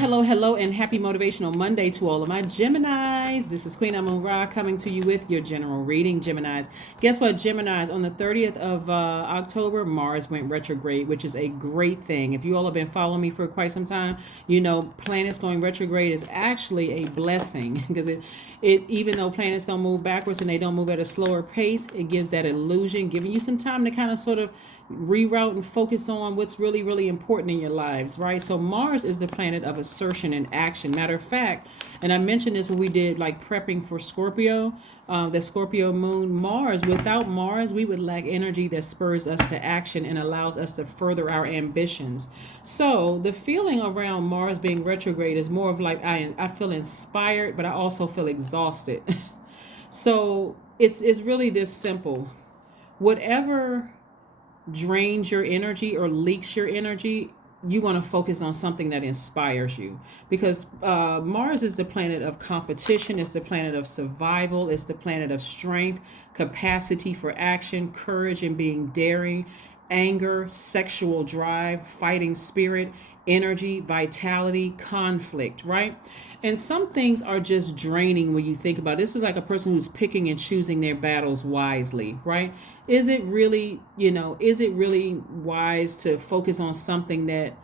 Hello, and happy Motivational Monday to all of my Geminis. This is Queen Amun Ra coming to you with your general reading, Geminis. Guess what, Geminis? On the 30th of October, Mars went retrograde, which is a great thing. If you all have been following me for quite some time, you know planets going retrograde is actually a blessing because it even though planets don't move backwards and they don't move at a slower pace, it gives that illusion, giving you some time to kind of sort of reroute and focus on what's really, really important in your lives, right? So Mars is the planet of assertion and action. Matter of fact, and I mentioned this when we did like prepping for Scorpio, the Scorpio moon. Without Mars, we would lack energy that spurs us to action and allows us to further our ambitions. So the feeling around Mars being retrograde is more of like I feel inspired, but I also feel exhausted. So it's really this simple. Whatever drains your energy or leaks your energy, you want to focus on something that inspires you, because Mars is the planet of competition, it's the planet of survival, it's the planet of strength, capacity for action, courage and being daring, anger, sexual drive, fighting spirit, energy, vitality, conflict, right? And some things are just draining when you think about it. This is like a person who's picking and choosing their battles wisely, right? Is it really wise to focus on something that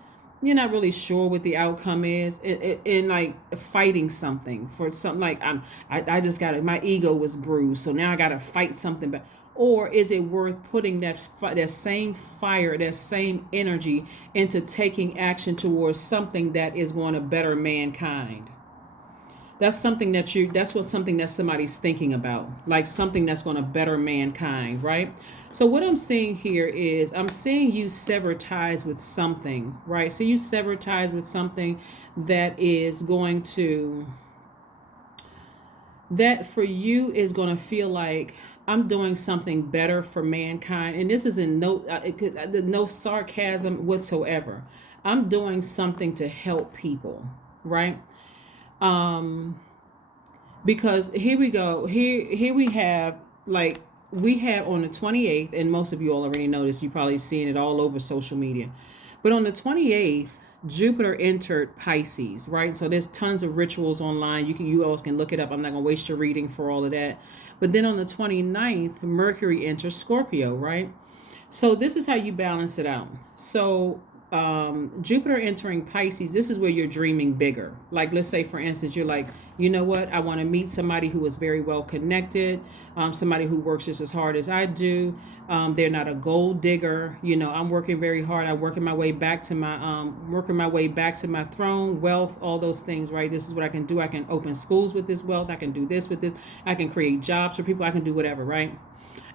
you're not really sure what the outcome is, in like fighting something for something like I just got it, my ego was bruised, so now I got to fight something back? Or is it worth putting that same fire, that same energy into taking action towards something that is going to better mankind? That's something something that somebody's thinking about, like something that's going to better mankind, right? So what I'm seeing here is I'm seeing you sever ties with something, right? So you sever ties with something that is going to, that for you is going to feel like I'm doing something better for mankind. And this is in no sarcasm whatsoever. I'm doing something to help people, right? Because here we go. Here we have like we have on the 28th, and most of you all already noticed. You probably seen it all over social media. But on the 28th, Jupiter entered Pisces, right? So there's tons of rituals online. You all can look it up. I'm not gonna waste your reading for all of that. But then on the 29th, Mercury enters Scorpio, right? So this is how you balance it out. So Jupiter entering Pisces, this is where you're dreaming bigger. Like, let's say, for instance, you're like, you know what? I want to meet somebody who is very well connected, somebody who works just as hard as I do. They're not a gold digger. You know, I'm working very hard. I'm working my way back to my throne, wealth, all those things, right? This is what I can do. I can open schools with this wealth. I can do this with this. I can create jobs for people. I can do whatever, right?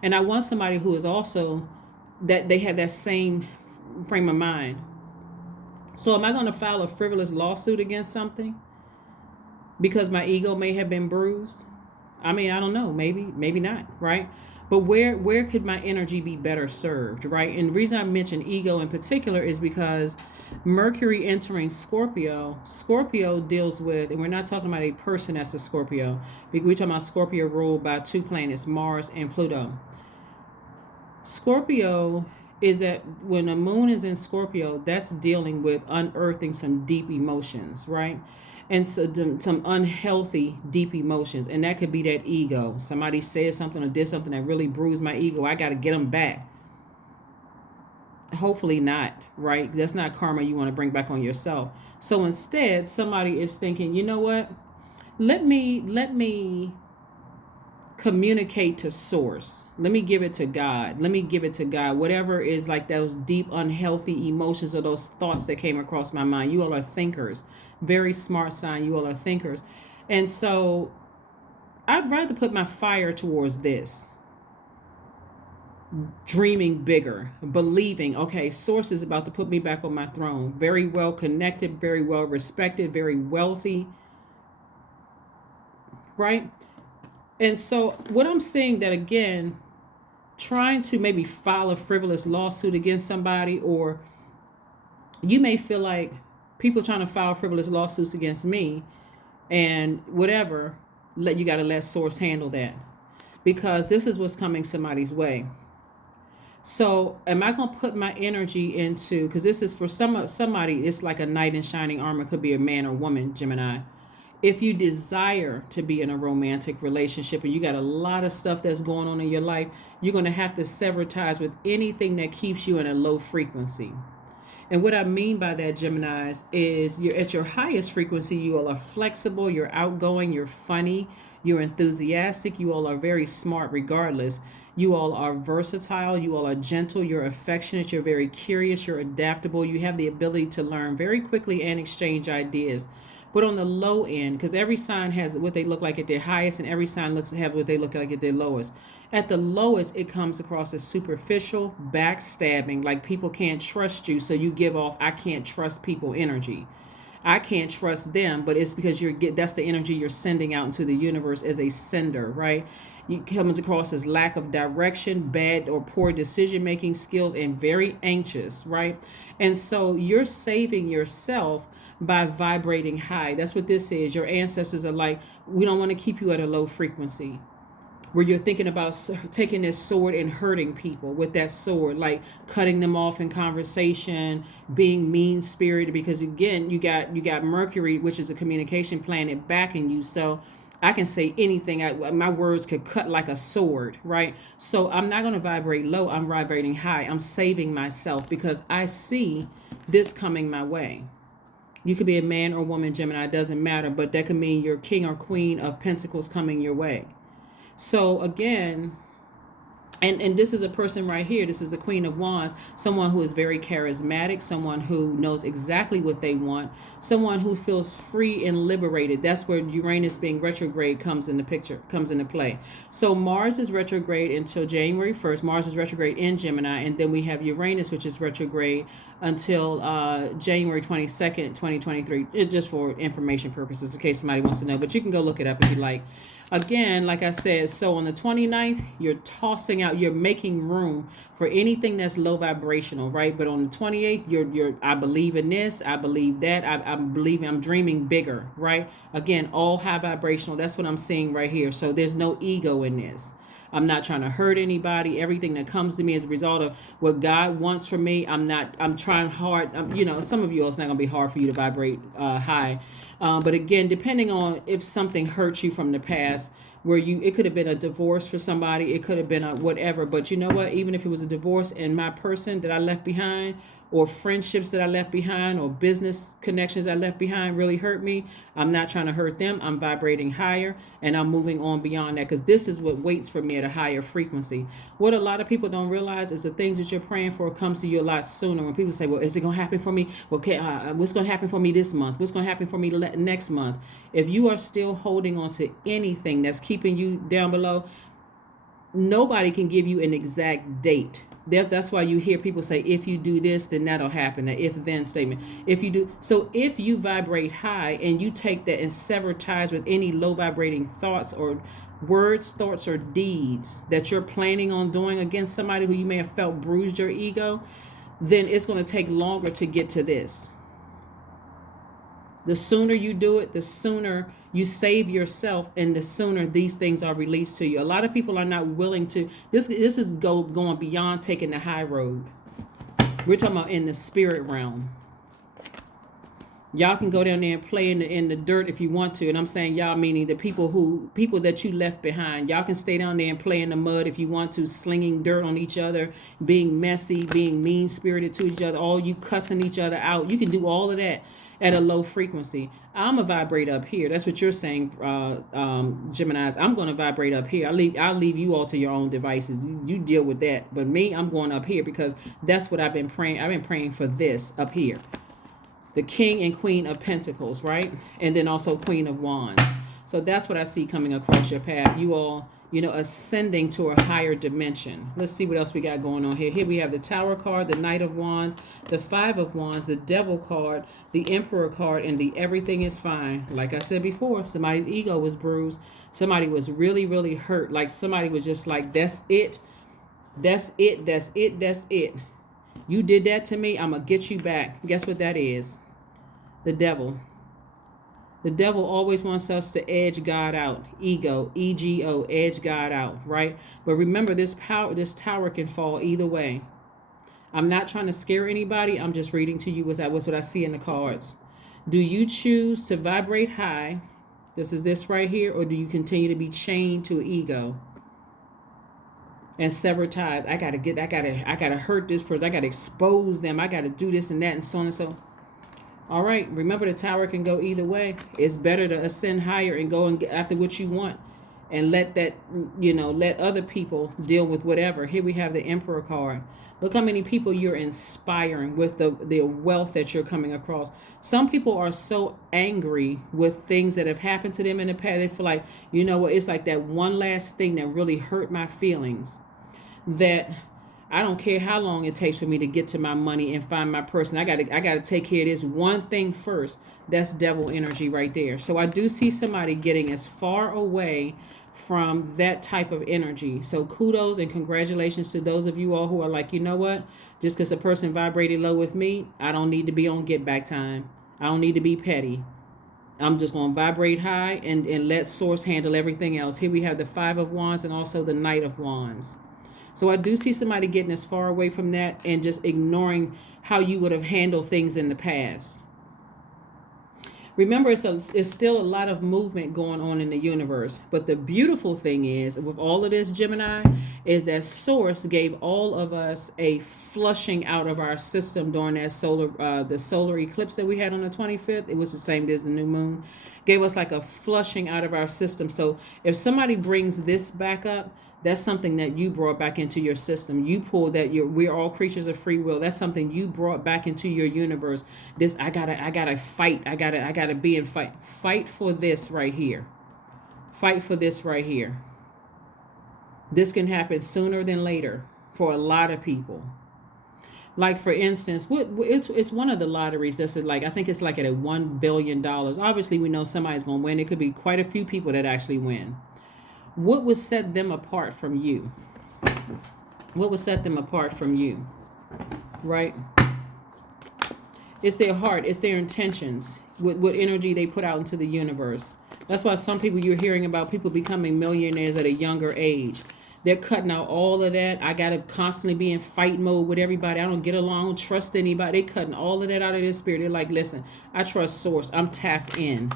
And I want somebody who is also that they have that same frame of mind. So am I going to file a frivolous lawsuit against something because my ego may have been bruised? I mean, I don't know, maybe not, right? But where could my energy be better served, right? And the reason I mention ego in particular is because Mercury entering Scorpio deals with, and we're not talking about a person that's a Scorpio, we're talking about Scorpio ruled by two planets, Mars and Pluto. Scorpio is that when the moon is in Scorpio, that's dealing with unearthing some deep emotions, right? And so some unhealthy, deep emotions. And that could be that ego. Somebody said something or did something that really bruised my ego. I got to get them back. Hopefully not, right? That's not karma you want to bring back on yourself. So instead, somebody is thinking, you know what? Let me communicate to source. Let me give it to God. Whatever is like those deep, unhealthy emotions or those thoughts that came across my mind. You all are thinkers. Very smart sign. You all are thinkers. And so I'd rather put my fire towards this. Dreaming bigger, believing, okay, source is about to put me back on my throne. Very well connected, very well respected, very wealthy. Right? And so what I'm saying that, again, trying to maybe file a frivolous lawsuit against somebody, or you may feel like people trying to file frivolous lawsuits against me and whatever, you got to let source handle that, because this is what's coming somebody's way. So am I going to put my energy into, because this is for somebody, it's like a knight in shining armor, could be a man or woman, Gemini. If you desire to be in a romantic relationship and you got a lot of stuff that's going on in your life, you're going to have to sever ties with anything that keeps you in a low frequency. And what I mean by that, Geminis, is you're at your highest frequency. You all are flexible, you're outgoing, you're funny, you're enthusiastic, you all are very smart regardless. You all are versatile, you all are gentle, you're affectionate, you're very curious, you're adaptable, you have the ability to learn very quickly and exchange ideas. But on the low end, because every sign has what they look like at their highest, and every sign looks have what they look like at their lowest. At the lowest, it comes across as superficial, backstabbing, like people can't trust you, so you give off "I can't trust people" energy. I can't trust them, but it's because that's the energy you're sending out into the universe as a sender, right? It comes across as lack of direction, bad or poor decision making skills, and very anxious, right? And so you're saving yourself by vibrating high. That's what this is. Your ancestors are like, we don't want to keep you at a low frequency where you're thinking about taking this sword and hurting people with that sword, like cutting them off in conversation, being mean spirited, because again, you got Mercury, which is a communication planet, backing you. So I can say anything. My words could cut like a sword, right? So I'm not going to vibrate low. I'm vibrating high. I'm saving myself because I see this coming my way. You could be a man or woman, Gemini, it doesn't matter, but that could mean you're king or queen of pentacles coming your way. So again, and this is a person right here. This is the Queen of Wands, someone who is very charismatic, someone who knows exactly what they want, someone who feels free and liberated. That's where Uranus being retrograde comes in the picture, comes into play. So Mars is retrograde until January 1st. Mars is retrograde in Gemini, and then we have Uranus, which is retrograde until January 22nd, 2023. Just for information purposes, in case somebody wants to know. But you can go look it up if you like. Again, like I said, so on the 29th, you're tossing out, you're making room for anything that's low vibrational, right? But on the 28th, you're I believe in this, I believe that, I'm believing, I'm dreaming bigger, right? Again, all high vibrational. That's what I'm seeing right here. So there's no ego in this. I'm not trying to hurt anybody. Everything that comes to me as a result of what God wants from me, I'm trying hard. Some of you, it's not going to be hard for you to vibrate high. But again, depending on if something hurts you from the past, where it could have been a divorce for somebody, it could have been a whatever. But you know what? Even if it was a divorce and my person that I left behind, or friendships that I left behind, or business connections I left behind really hurt me, I'm not trying to hurt them. I'm vibrating higher and I'm moving on beyond that, because this is what waits for me at a higher frequency. What a lot of people don't realize is the things that you're praying for comes to you a lot sooner. When people say, well, is it going to happen for me? Well, okay, what's going to happen for me this month? What's going to happen for me next month? If you are still holding on to anything that's keeping you down below, nobody can give you an exact date. That's why you hear people say, if you do this, then that'll happen. The if then statement. If you do so, if you vibrate high and you take that and sever ties with any low vibrating thoughts or words, thoughts, or deeds that you're planning on doing against somebody who you may have felt bruised your ego, then it's going to take longer to get to this. The sooner you do it, the sooner you save yourself, and the sooner these things are released to you. A lot of people are not willing to. This is going beyond taking the high road. We're talking about in the spirit realm. Y'all can go down there and play in the dirt if you want to, and I'm saying y'all meaning the people that you left behind. Y'all can stay down there and play in the mud if you want to, slinging dirt on each other, being messy, being mean spirited to each other, all you cussing each other out. You can do all of that at a low frequency. I'm a vibrate up here. That's what you're saying, Geminis. I'm going to vibrate up here. I'll leave you all to your own devices. You deal with that. But me, I'm going up here because that's what I've been praying. I've been praying for this up here. The King and Queen of Pentacles, right? And then also Queen of Wands. So that's what I see coming across your path. You all, ascending to a higher dimension. Let's see what else we got going on here. Here we have the Tower card, the Knight of Wands, the Five of Wands, the Devil card, the Emperor card, and the Everything is Fine. Like I said before, somebody's ego was bruised. Somebody was really, really hurt. Like somebody was just like, that's it. That's it. That's it. That's it. You did that to me. I'm going to get you back. Guess what that is? The Devil. The devil always wants us to edge God out. Ego, ego, edge God out, right? But remember, this tower can fall either way. I'm not trying to scare anybody. I'm just reading to you what's what I see in the cards. Do you choose to vibrate high? This is this right here, or do you continue to be chained to ego and sever ties? I gotta hurt this person. I gotta expose them. I gotta do this and that and so on and so. All right. Remember, the tower can go either way. It's better to ascend higher and go and get after what you want, and let that, let other people deal with whatever. Here we have the Emperor card. Look how many people you're inspiring with the wealth that you're coming across. Some people are so angry with things that have happened to them in the past. They feel like, you know what, it's like that one last thing that really hurt my feelings, that I don't care how long it takes for me to get to my money and find my person. I gotta take care of this one thing first. That's devil energy right there. So I do see somebody getting as far away from that type of energy. So kudos and congratulations to those of you all who are like, you know what? Just because a person vibrated low with me, I don't need to be on get back time. I don't need to be petty. I'm just going to vibrate high and let source handle everything else. Here we have the Five of Wands and also the Knight of Wands. So I do see somebody getting as far away from that and just ignoring how you would have handled things in the past. Remember, it's still a lot of movement going on in the universe. But the beautiful thing is, with all of this, Gemini, is that Source gave all of us a flushing out of our system during that the solar eclipse that we had on the 25th. It was the same day as the new moon. Gave us like a flushing out of our system. So if somebody brings this back up, that's something that you brought back into your system. You pulled that. We're all creatures of free will. That's something you brought back into your universe. This I gotta fight. I gotta be in fight. Fight for this right here. Fight for this right here. This can happen sooner than later for a lot of people. Like, for instance, it's one of the lotteries that's like, I think it's like at $1 billion. Obviously, we know somebody's gonna win. It could be quite a few people that actually win. What would set them apart from you? What would set them apart from you? Right? It's their heart. It's their intentions. What energy they put out into the universe. That's why some people, you're hearing about people becoming millionaires at a younger age. They're cutting out all of that. I got to constantly be in fight mode with everybody. I don't get along. I don't trust anybody. They're cutting all of that out of their spirit. They're like, listen, I trust Source. I'm tapped in.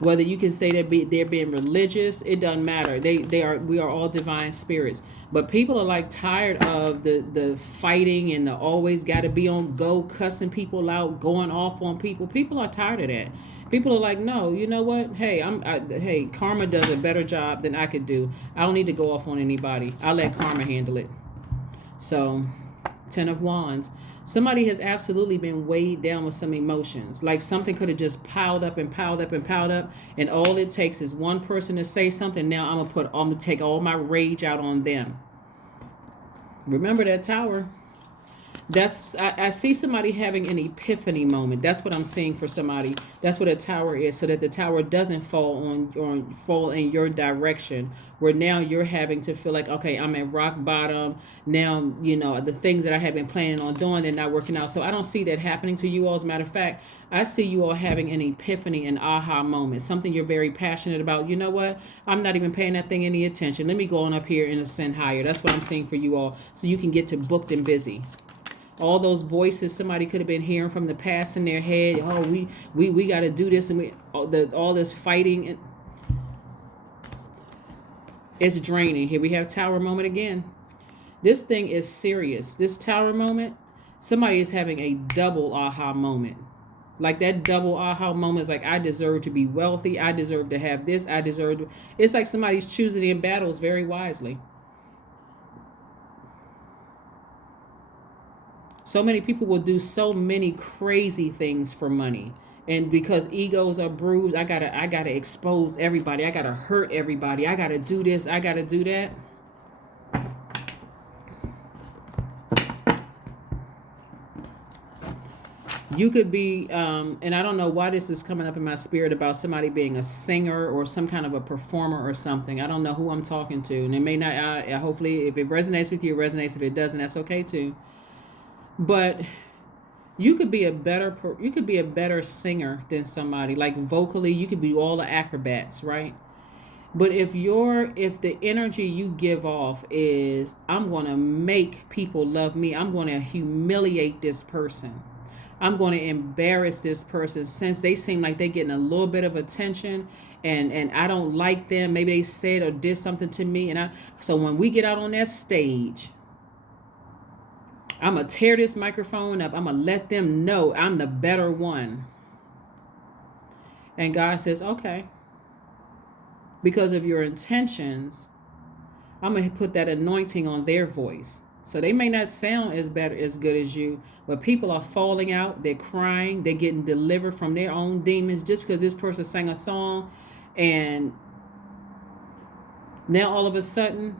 Whether you can say they're being religious, it doesn't matter. We are all divine spirits. But people are like tired of the fighting and the always got to be on go, cussing people out, going off on people. People are tired of that. People are like, no, you know what? Hey, karma does a better job than I could do. I don't need to go off on anybody. I'll let karma handle it. So, 10 of Wands. Somebody has absolutely been weighed down with some emotions. Like something could have just piled up and piled up and piled up. And all it takes is one person to say something. Now I'm gonna take all my rage out on them. Remember that Tower. I see somebody having an epiphany moment. That's what I'm seeing for somebody. That's what a tower is, so that the tower doesn't fall in your direction, where now you're having to feel like, okay, I'm at rock bottom. Now, the things that I have been planning on doing, they're not working out. So I don't see that happening to you all. As a matter of fact, I see you all having an epiphany, an aha moment, something you're very passionate about. You know what? I'm not even paying that thing any attention. Let me go on up here and ascend higher. That's what I'm seeing for you all, so you can get to booked and busy. All those voices somebody could have been hearing from the past in their head. Oh, we got to do this, and all this fighting. It's draining. Here we have Tower moment again. This thing is serious. This Tower moment, somebody is having a double aha moment. Like that double aha moment is like, I deserve to be wealthy. I deserve to have this. It's like somebody's choosing their battles very wisely. So many people will do so many crazy things for money. And because egos are bruised, I gotta expose everybody. I gotta hurt everybody. I gotta do this. I gotta do that. You could be, and I don't know why this is coming up in my spirit about somebody being a singer or some kind of a performer or something. I don't know who I'm talking to. And it may not, hopefully, if it resonates with you, it resonates. If it doesn't, that's okay too. But You could be a you could be a better singer than somebody. Like vocally, you could be all the acrobats, right? But if the energy you give off is I'm going to make people love me, I'm going to humiliate this person. I'm going to embarrass this person since they seem like they're getting a little bit of attention, and I don't like them. Maybe they said or did something to me, and I so when we get out on that stage, I'm going to tear this microphone up. I'm going to let them know I'm the better one. And God says, okay, because of your intentions, I'm going to put that anointing on their voice. So they may not sound as good as you, but people are falling out. They're crying. They're getting delivered from their own demons just because this person sang a song. And now all of a sudden,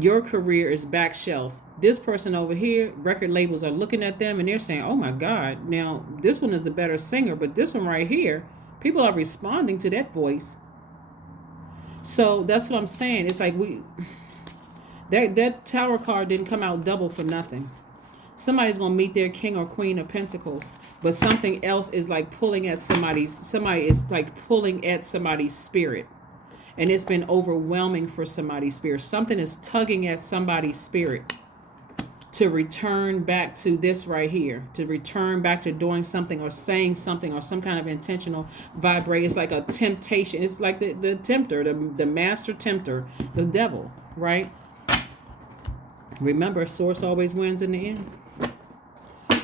your career is back shelf. This person over here, record labels are looking at them and they're saying, oh my God, now this one is the better singer, but this one right here, people are responding to that voice. So that's what I'm saying. It's like that Tower card didn't come out double for nothing. Somebody's going to meet their King or Queen of Pentacles, but something else is like pulling at somebody is like pulling at somebody's spirit. And it's been overwhelming for somebody's spirit. Something is tugging at somebody's spirit to return back to this right here, to return back to doing something or saying something or some kind of intentional vibrate. It's like a temptation. It's like the tempter, the master tempter, the devil, right? Remember, source always wins in the end.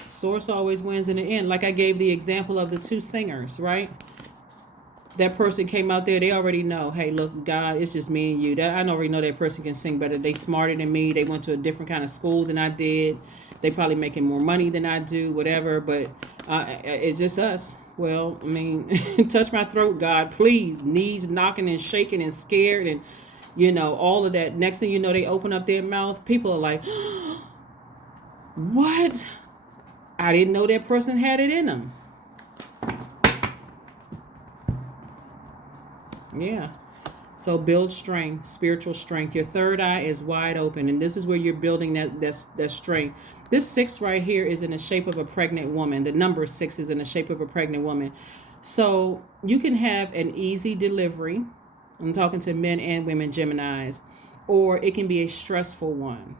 Source always wins in the end. Like I gave the example of the two singers, right? That person came out there, they already know, hey, look, God, it's just me and you. I already know that person can sing better. They smarter than me. They went to a different kind of school than I did. They probably making more money than I do, whatever. But it's just us. Well, I mean, touch my throat, God, please. Knees knocking and shaking and scared and, all of that. Next thing you know, they open up their mouth. People are like, what? I didn't know that person had it in them. Yeah. So build strength, spiritual strength. Your third eye is wide open, and this is where you're building that strength. This 6 right here is in the shape of a pregnant woman. The number 6 is in the shape of a pregnant woman. So you can have an easy delivery. I'm talking to men and women, Geminis, or it can be a stressful one.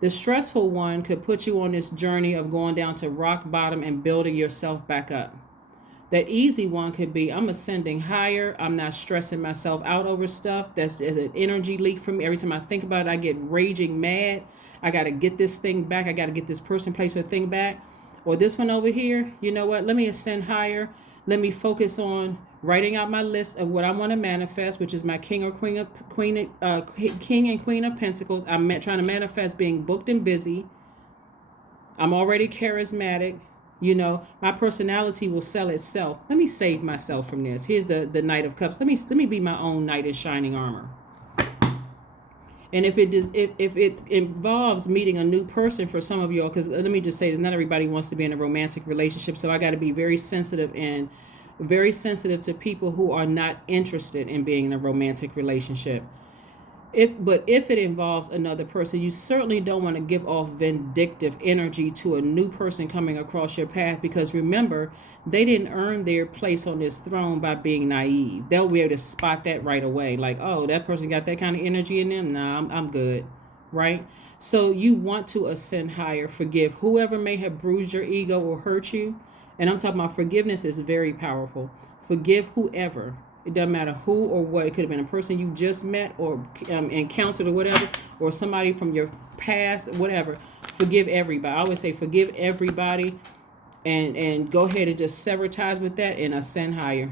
The stressful one could put you on this journey of going down to rock bottom and building yourself back up. That easy one could be, I'm ascending higher. I'm not stressing myself out over stuff. That's an energy leak for me. Every time I think about it, I get raging mad. I got to get this thing back. I got to get this person, place, or thing back. Or this one over here, you know what? Let me ascend higher. Let me focus on writing out my list of what I want to manifest, which is my King and Queen of Pentacles. I'm trying to manifest being booked and busy. I'm already charismatic. My personality will sell itself. Let me save myself from this. Here's the Knight of Cups. Let me be my own knight in shining armor. And if it involves meeting a new person for some of y'all, because let me just say this, not everybody wants to be in a romantic relationship, so I got to be very sensitive to people who are not interested in being in a romantic relationship. But if it involves another person, you certainly don't want to give off vindictive energy to a new person coming across your path, because remember, they didn't earn their place on this throne by being naive. They'll be able to spot that right away. Like, oh, that person got that kind of energy in them. Nah, I'm good. Right? So you want to ascend higher, forgive whoever may have bruised your ego or hurt you. And I'm talking about forgiveness is very powerful. Forgive whoever. It doesn't matter who or what. It could have been a person you just met or encountered or whatever, or somebody from your past, whatever. Forgive everybody. I always say forgive everybody, and go ahead and just sever ties with that and ascend higher.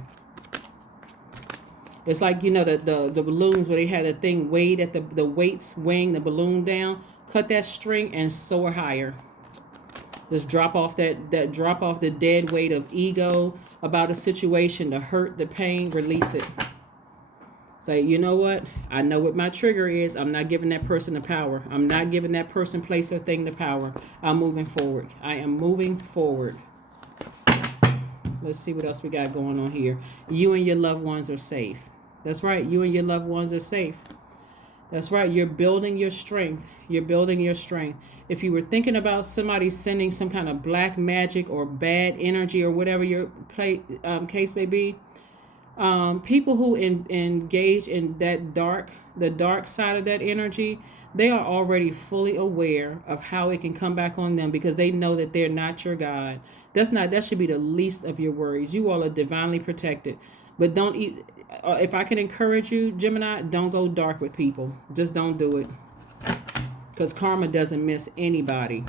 It's like, the balloons where they had a thing weighed at the weights weighing the balloon down. Cut that string and soar higher. Just drop off the dead weight of ego about a situation, the hurt, the pain, release it. Say, you know what? I know what my trigger is. I'm not giving that person the power. I'm not giving that person, place, or thing the power. I'm moving forward. I am moving forward. Let's see what else we got going on here. You and your loved ones are safe. That's right. You and your loved ones are safe. That's right. You're building your strength. You're building your strength. If you were thinking about somebody sending some kind of black magic or bad energy or whatever your case may be, people who engage in the dark side of that energy, they are already fully aware of how it can come back on them because they know that they're not your God. That should be the least of your worries. You all are divinely protected. But don't eat. If I can encourage you, Gemini, don't go dark with people. Just don't do it. Because karma doesn't miss anybody.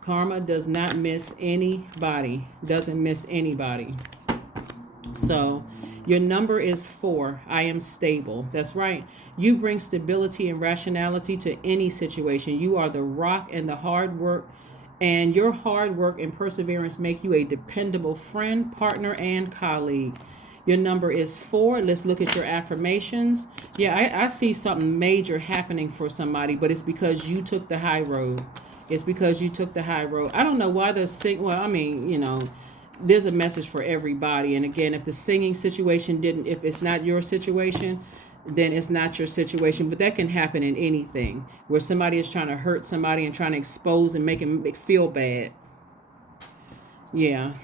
Karma does not miss anybody. Doesn't miss anybody. So your number is 4. I am stable. That's right. You bring stability and rationality to any situation. You are the rock and the hard work. And your hard work and perseverance make you a dependable friend, partner, and colleague. Your number is 4. Let's look at your affirmations. Yeah, I see something major happening for somebody, but it's because you took the high road. It's because you took the high road. I don't know why there's a message for everybody. And again, if the singing situation if it's not your situation, then it's not your situation. But that can happen in anything where somebody is trying to hurt somebody and trying to expose and make them feel bad. Yeah.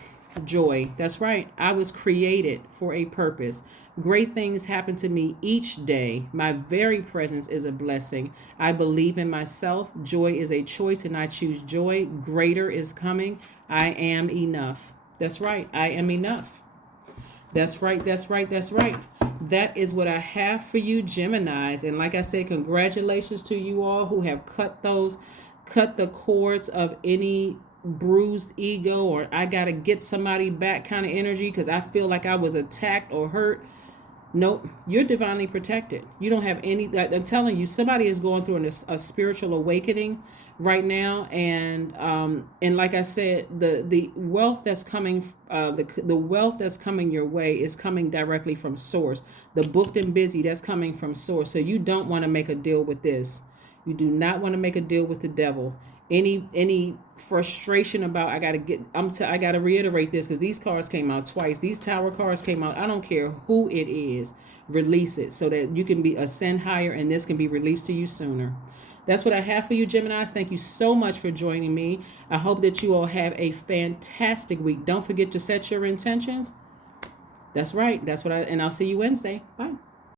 Joy. That's right. I was created for a purpose. Great things happen to me each day. My very presence is a blessing. I believe in myself. Joy is a choice and I choose joy. Greater is coming. I am enough. That's right. I am enough. That's right. That's right. That's right. That is what I have for you, Geminis. And like I said, congratulations to you all who have cut the cords of any bruised ego or I gotta get somebody back kind of energy because I feel like I was attacked or hurt. Nope, you're divinely protected. You don't have any. I'm telling you, somebody is going through a spiritual awakening right now, and like I said, the wealth that's coming, the wealth that's coming your way is coming directly from source. The booked and busy that's coming from source. So you don't want to make a deal with this. You do not want to make a deal with the devil. Any frustration about I gotta reiterate this because these cards came out twice. These tower cards came out. I don't care who it is, release it so that you can ascend higher and this can be released to you sooner. That's what I have for you, Geminis. Thank you so much for joining me. I hope that you all have a fantastic week. Don't forget to set your intentions. That's right. And I'll see you Wednesday. Bye.